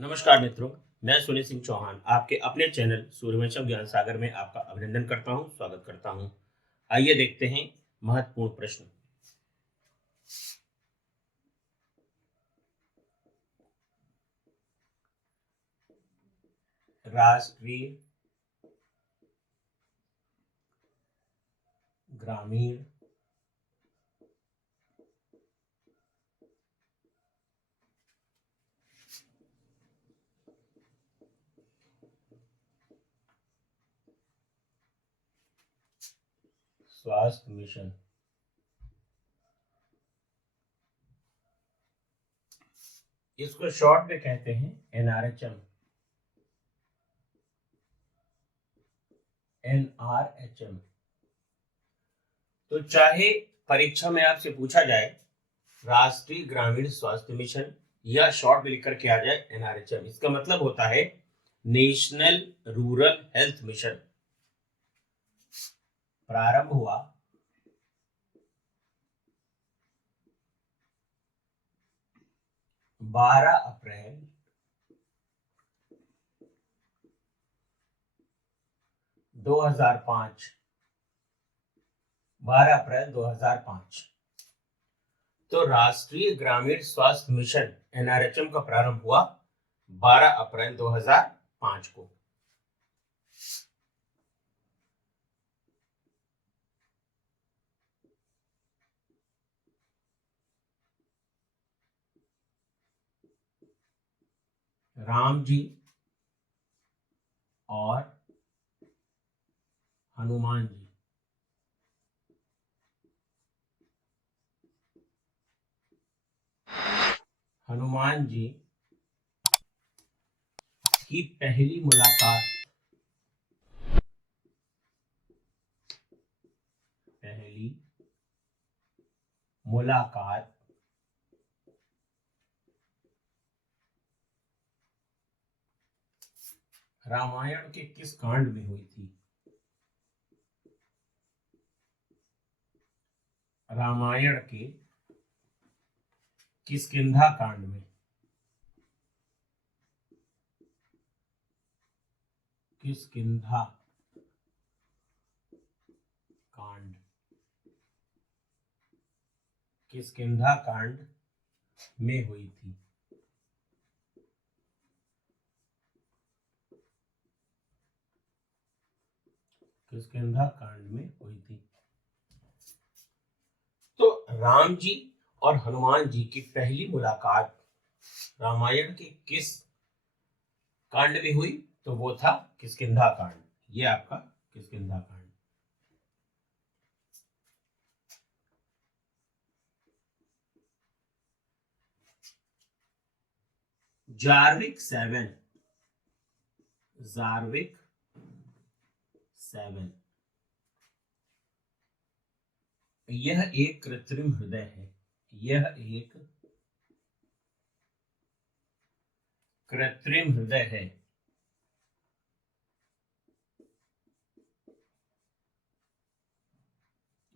नमस्कार मित्रों, मैं सुनील सिंह चौहान आपके अपने चैनल सूर्यवंशम ज्ञान सागर में आपका अभिनंदन करता हूं, स्वागत करता हूं। आइए देखते हैं महत्वपूर्ण प्रश्न। राष्ट्रीय ग्रामीण स्वास्थ्य मिशन, इसको शॉर्ट में कहते हैं एनआरएचएम। एनआरएचएम। तो चाहे परीक्षा में आपसे पूछा जाए राष्ट्रीय ग्रामीण स्वास्थ्य मिशन या शॉर्ट में लिख करके आ जाए एनआरएचएम, इसका मतलब होता है नेशनल रूरल हेल्थ मिशन। प्रारंभ हुआ 12 अप्रैल 2005। 12 अप्रैल 2005। तो राष्ट्रीय ग्रामीण स्वास्थ्य मिशन एनआरएचएम का प्रारंभ हुआ 12 अप्रैल 2005 को। राम जी और हनुमान जी हनुमान जी की पहली मुलाकात रामायण के किस कांड में हुई थी? रामायण के किष्किंधा कांड में। किष्किंधा कांड। किष्किंधा कांड में हुई थी। किष्किंधा कांड में हुई थी। तो राम जी और हनुमान जी की पहली मुलाकात रामायण के किस कांड में हुई? तो वो था किष्किंधा कांड। ये आपका किष्किंधा कांड। जार्विक 7। जार्विक 7 यह एक कृत्रिम हृदय है। यह एक कृत्रिम हृदय है।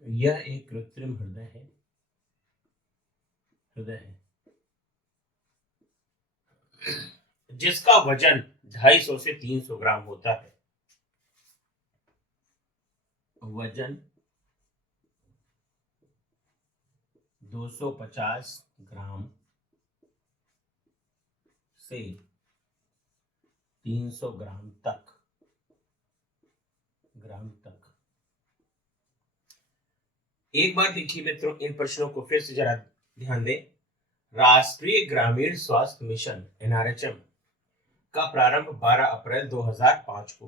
यह एक कृत्रिम हृदय है। जिसका वजन 250 से 300 ग्राम होता है। वजन 250 ग्राम से 300 ग्राम तक। एक बार देखिए मित्रों, इन प्रश्नों को फिर से जरा ध्यान दें। राष्ट्रीय ग्रामीण स्वास्थ्य मिशन एनआरएचएम का प्रारंभ 12 अप्रैल 2005 को।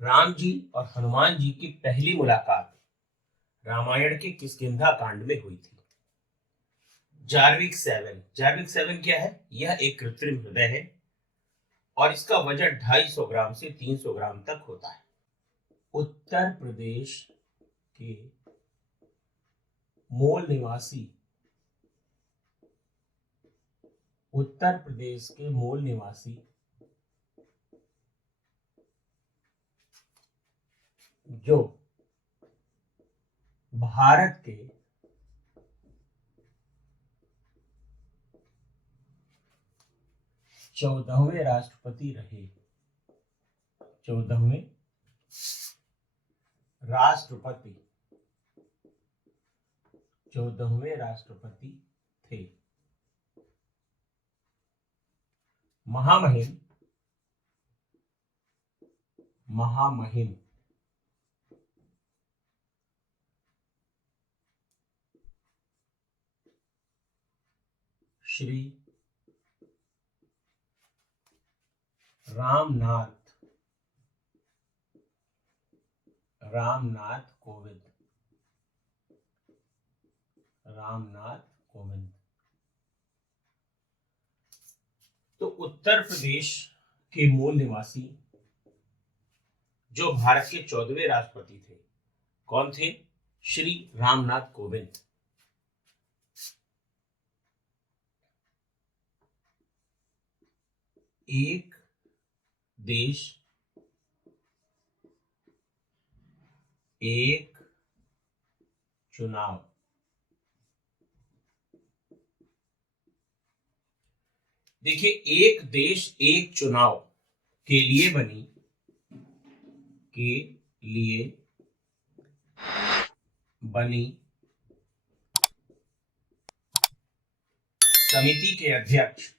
राम जी और हनुमान जी की पहली मुलाकात रामायण के किष्किंधा कांड में हुई थी। जार्विक 7 क्या है? यह एक कृत्रिम हृदय है और इसका वजन 250 ग्राम से 300 ग्राम तक होता है। उत्तर प्रदेश के मूल निवासी जो भारत के 14वें राष्ट्रपति रहे। 14वें राष्ट्रपति, 14वें राष्ट्रपति थे। महामहिम, महामहिम श्री रामनाथ, रामनाथ कोविंद, रामनाथ कोविंद। तो उत्तर प्रदेश के मूल निवासी जो भारत के 14वें राष्ट्रपति थे, कौन थे? श्री रामनाथ कोविंद। एक देश एक चुनाव, देखिए एक देश एक चुनाव के लिए बनी, के लिए बनी समिति के अध्यक्ष,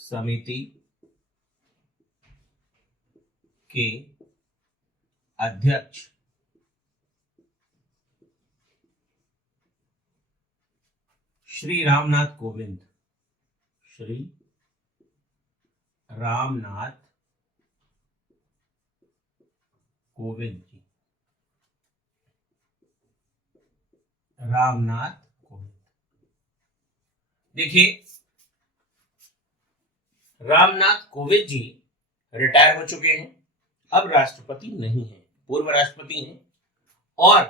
समिति के अध्यक्ष श्री रामनाथ कोविंद, श्री रामनाथ कोविंद जी, रामनाथ कोविंद। देखिए रामनाथ कोविंद जी रिटायर हो चुके हैं, अब राष्ट्रपति नहीं है, पूर्व राष्ट्रपति हैं। और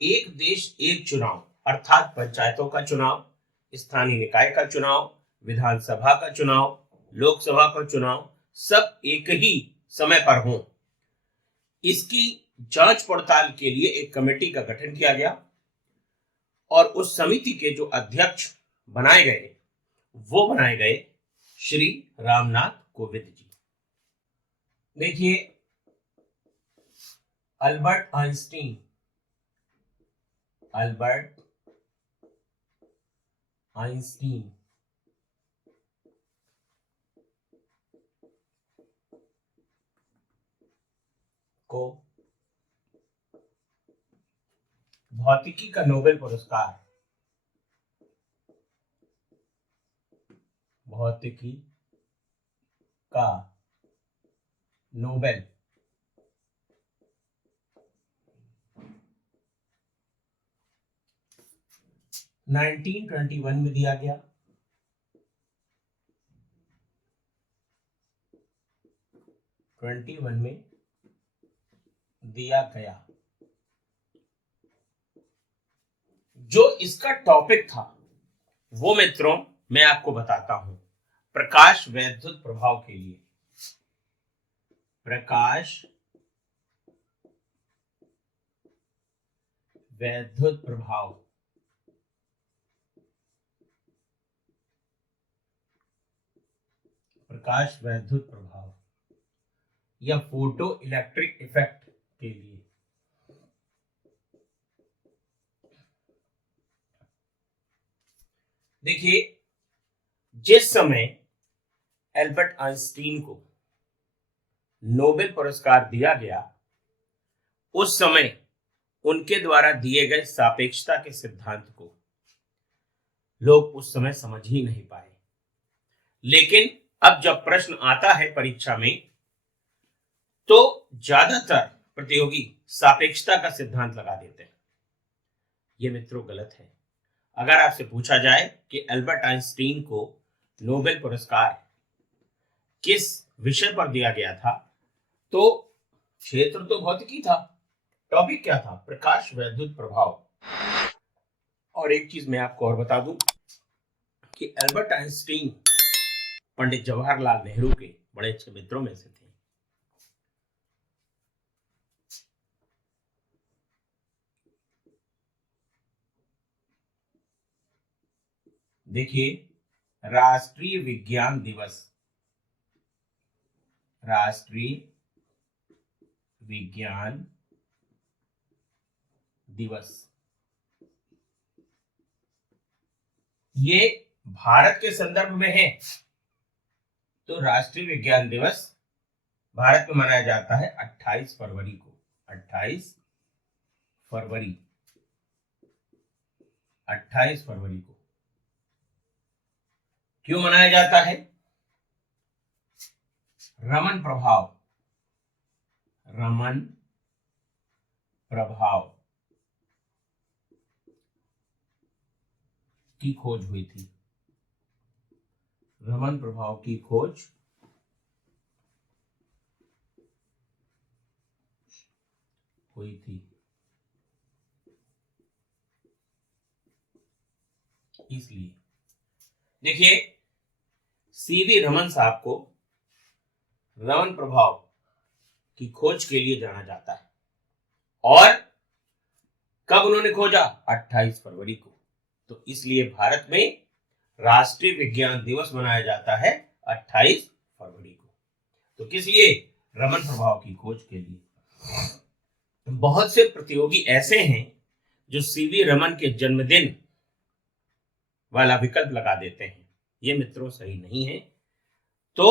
एक देश एक चुनाव अर्थात पंचायतों का चुनाव, स्थानीय निकाय का चुनाव, विधानसभा का चुनाव, लोकसभा का चुनाव सब एक ही समय पर हों, इसकी जांच पड़ताल के लिए एक कमेटी का गठन किया गया और उस समिति के जो अध्यक्ष बनाए गए वो बनाए गए श्री रामनाथ कोविंद जी। देखिए अल्बर्ट आइंस्टीन, अल्बर्ट आइंस्टीन को भौतिकी का नोबेल पुरस्कार, भौतिकी का नोबेल 1921 में दिया गया। 21 में दिया गया। जो इसका टॉपिक था वो मित्रों मैं आपको बताता हूं, प्रकाश वैद्युत प्रभाव के लिए, प्रकाश वैद्युत प्रभाव, प्रकाश वैद्युत प्रभाव या फोटो इलेक्ट्रिक इफेक्ट के लिए। देखिए जिस समय एल्बर्ट आइंस्टीन को नोबेल पुरस्कार दिया गया उस समय उनके द्वारा दिए गए सापेक्षता के सिद्धांत को लोग उस समय समझ ही नहीं पाए। लेकिन अब जब प्रश्न आता है परीक्षा में तो ज्यादातर प्रतियोगी सापेक्षता का सिद्धांत लगा देते हैं। यह मित्रों गलत है। अगर आपसे पूछा जाए कि एल्बर्ट आइंस्टीन को नोबेल पुरस्कार किस विषय पर दिया गया था तो क्षेत्र तो भौतिकी था, टॉपिक क्या था? प्रकाश वैद्युत प्रभाव। और एक चीज मैं आपको और बता दूं कि एल्बर्ट आइंस्टीन पंडित जवाहरलाल नेहरू के बड़े अच्छे मित्रों में से थे। देखिए राष्ट्रीय विज्ञान दिवस, राष्ट्रीय विज्ञान दिवस, ये भारत के संदर्भ में है। तो राष्ट्रीय विज्ञान दिवस भारत में मनाया जाता है 28 फरवरी को। 28 फरवरी, 28 फरवरी को क्यों मनाया जाता है? रमन प्रभाव, रमन प्रभाव की खोज हुई थी। रमन प्रभाव की खोज हुई थी, इसलिए देखिए सीवी रमन साहब को रमन प्रभाव की खोज के लिए जाना जाता है। और कब उन्होंने खोजा? 28 फरवरी को। तो इसलिए भारत में राष्ट्रीय विज्ञान दिवस मनाया जाता है 28 फरवरी को। तो किस लिए? रमन प्रभाव की खोज के लिए। बहुत से प्रतियोगी ऐसे हैं जो सीवी रमन के जन्मदिन वाला विकल्प लगा देते हैं। ये मित्रों सही नहीं है। तो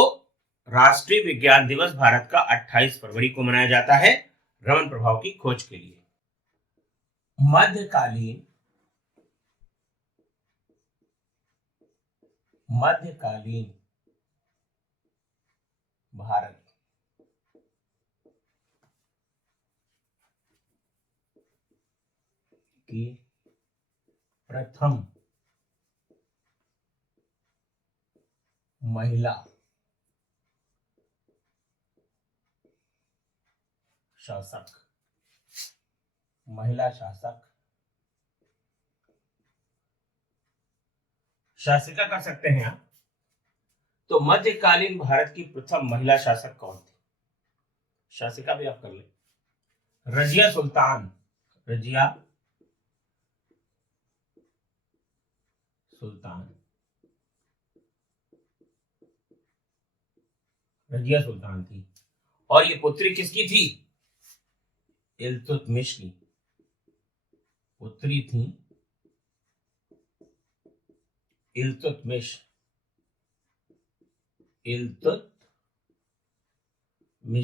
राष्ट्रीय विज्ञान दिवस भारत का 28 फरवरी को मनाया जाता है रमन प्रभाव की खोज के लिए। मध्यकालीन भारत की प्रथम महिला शासक, शासिका कर सकते हैं आप। तो मध्यकालीन भारत की प्रथम महिला शासक कौन थी? शासिका भी आप कर ले। रजिया सुल्तान, रजिया सुल्तान, रजिया सुल्तान थी। और ये पुत्री किसकी थी? इल्तुतमिश की पुत्री थी, इल्तुतमिश, इल्तुतमिश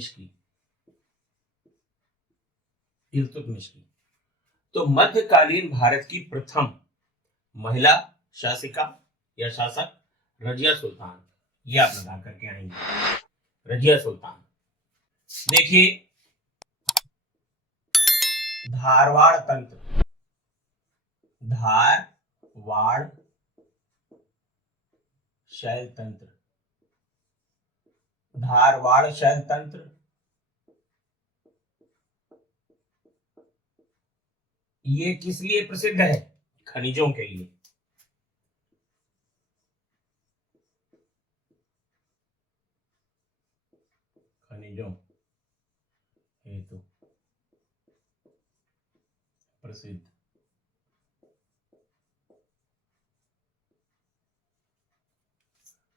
की, इल्तुतमिश की। तो मध्यकालीन भारत की प्रथम महिला शासिका या शासक रजिया सुल्तान, ये आप लगा करके आएंगे, रजिया सुल्तान। देखिए धारवाड़ तंत्र, धारवाड़ शैल तंत्र, धारवाड़ शैल तंत्र ये किस लिए प्रसिद्ध है? खनिजों के लिए। खनिजों हेतु प्रसिद्ध।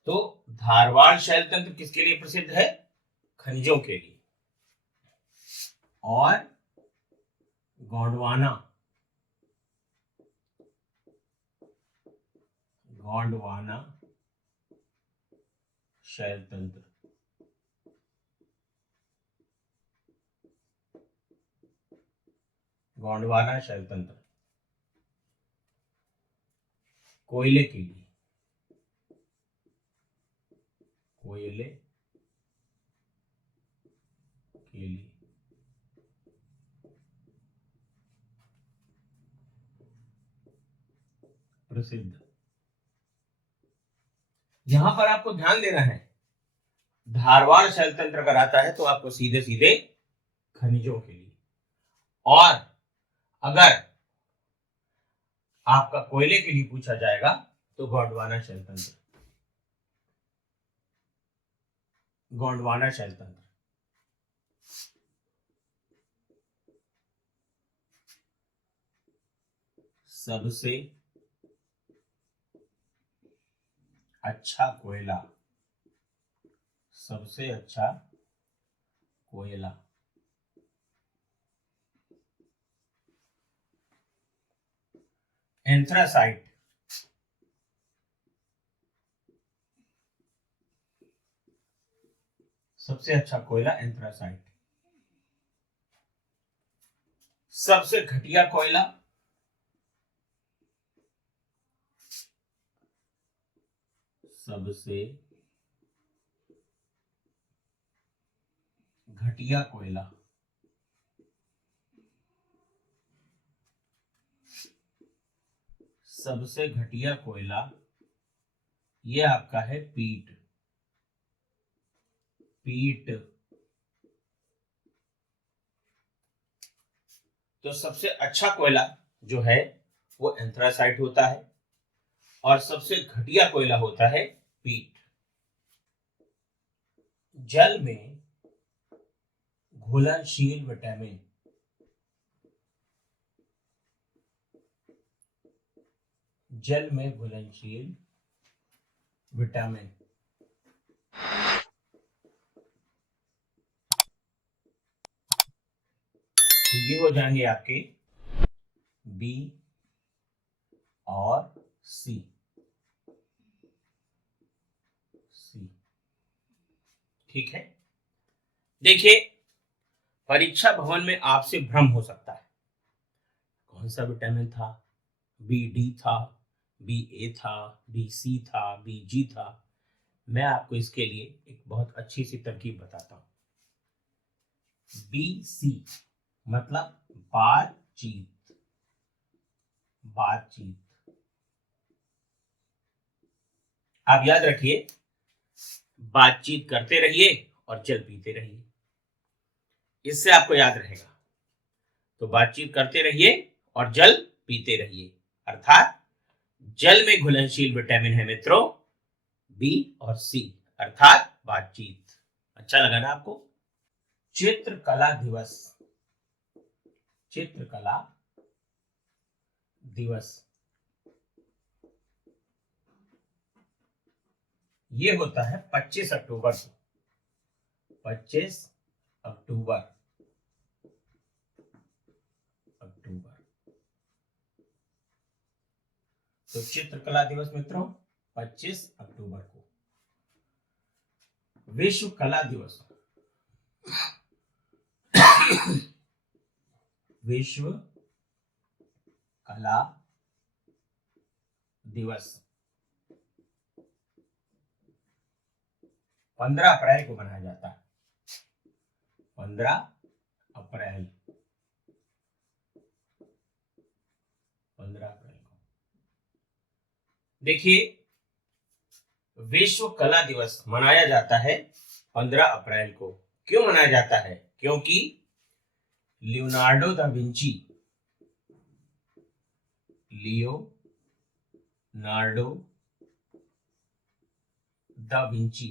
तो धारवाड़ शैल तंत्र किसके लिए प्रसिद्ध है? खनिजों के लिए। और गोंडवाना, गोंडवाना शैल तंत्र, गोंडवाना शैल तंत्र कोयले के लिए, कोयले के लिए प्रसिद्ध। यहां पर आपको ध्यान देना है, धारवाड़ शैल तंत्र अगर आता है तो आपको सीधे सीधे खनिजों के लिए, और अगर आपका कोयले के लिए पूछा जाएगा तो गोंडवाना शैल तंत्र, गोंडवाना शैल तंत्र। सबसे अच्छा कोयला, सबसे अच्छा कोयला। एंथ्रासाइट, सबसे अच्छा कोयला एंथ्रासाइट। सबसे घटिया कोयला, सबसे घटिया कोयला, सबसे घटिया कोयला ये आपका है पीट। पीट। तो सबसे अच्छा कोयला जो है वो एंथ्रासाइट होता है और सबसे घटिया कोयला होता है पीट। जल में घुलनशील विटामिन, जल में घुलनशील विटामिन। तो ये हो जाएंगे आपके बी और सी। सी, ठीक है। देखिए, परीक्षा भवन में आपसे भ्रम हो सकता है, कौन सा विटामिन था, बी डी था, बी ए था, बी सी था, बी जी था। मैं आपको इसके लिए एक बहुत अच्छी सी तरकीब बताता हूं। बी सी मतलब बातचीत। बातचीत, आप याद रखिए, बातचीत करते रहिए और जल पीते रहिए, इससे आपको याद रहेगा। तो बातचीत करते रहिए और जल पीते रहिए, अर्थात जल में घुलनशील विटामिन है मित्रों बी और सी, अर्थात बातचीत। अच्छा लगा ना आपको? चित्रकला दिवस, चित्रकला दिवस ये होता है 25 अक्टूबर को। 25 अक्टूबर, अक्टूबर। तो चित्रकला दिवस मित्रों 25 अक्टूबर को। विश्व कला दिवस, विश्व कला दिवस 15 अप्रैल को मनाया जाता है। 15 अप्रैल, 15 अप्रैल को। देखिए, विश्व कला दिवस मनाया जाता है 15 अप्रैल को। क्यों मनाया जाता है? क्योंकि Leonardo da Vinci, Leonardo da Vinci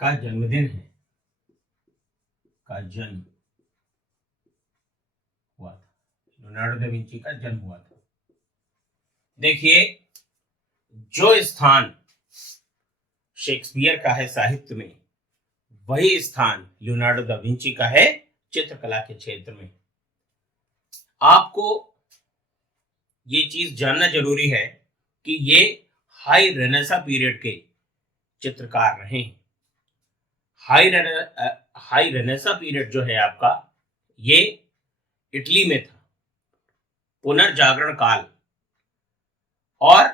का जन्मदिन है, का जन्म हुआ था। लियोनार्डो दा विंची का जन्म हुआ था। देखिए, जो स्थान शेक्सपियर का है साहित्य में, वही स्थान लियोनार्डो दा विंची का है चित्रकला के क्षेत्र में। आपको ये चीज जानना जरूरी है कि ये हाई रेनेसा पीरियड के चित्रकार रहे हैं। हाई रेनेसा पीरियड जो है आपका, ये इटली में था। पुनर्जागरण काल और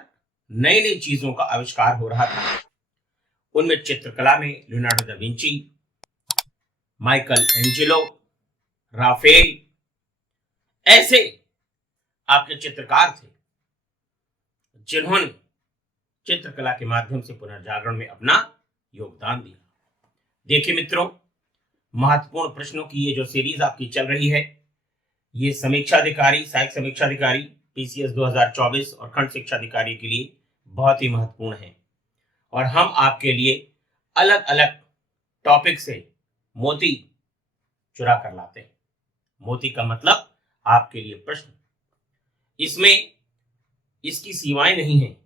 नई नई चीजों का आविष्कार हो रहा था। उनमें चित्रकला में Leonardo da Vinci, Michael Angelo, Rafale ऐसे आपके चित्रकार थे जिन्होंने चित्रकला के माध्यम से पुनर्जागरण में अपना योगदान दिया। देखिए मित्रों, महत्वपूर्ण प्रश्नों की ये जो सीरीज आपकी चल रही है, ये समीक्षा अधिकारी, सहायक समीक्षा अधिकारी पीसीएस 2024 और खंड शिक्षा अधिकारी के लिए बहुत ही महत्वपूर्ण है। और हम आपके लिए अलग अलग टॉपिक से मोती चुरा कर लाते हैं। मोती का मतलब आपके लिए प्रश्न। इसमें इसकी सीमाएं नहीं हैं,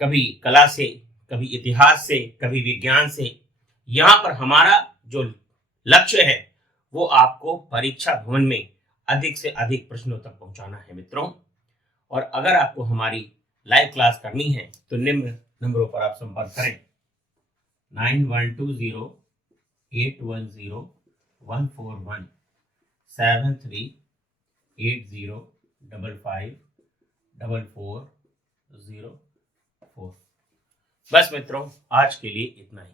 कभी कला से, कभी इतिहास से, कभी विज्ञान से। यहाँ पर हमारा जो लक्ष्य है वो आपको परीक्षा भवन में अधिक से अधिक प्रश्नों तक पहुंचाना है मित्रों। और अगर आपको हमारी लाइव क्लास करनी है तो निम्न नंबरों पर आप संपर्क करें 9120810141 7380554404। बस मित्रों, आज के लिए इतना ही।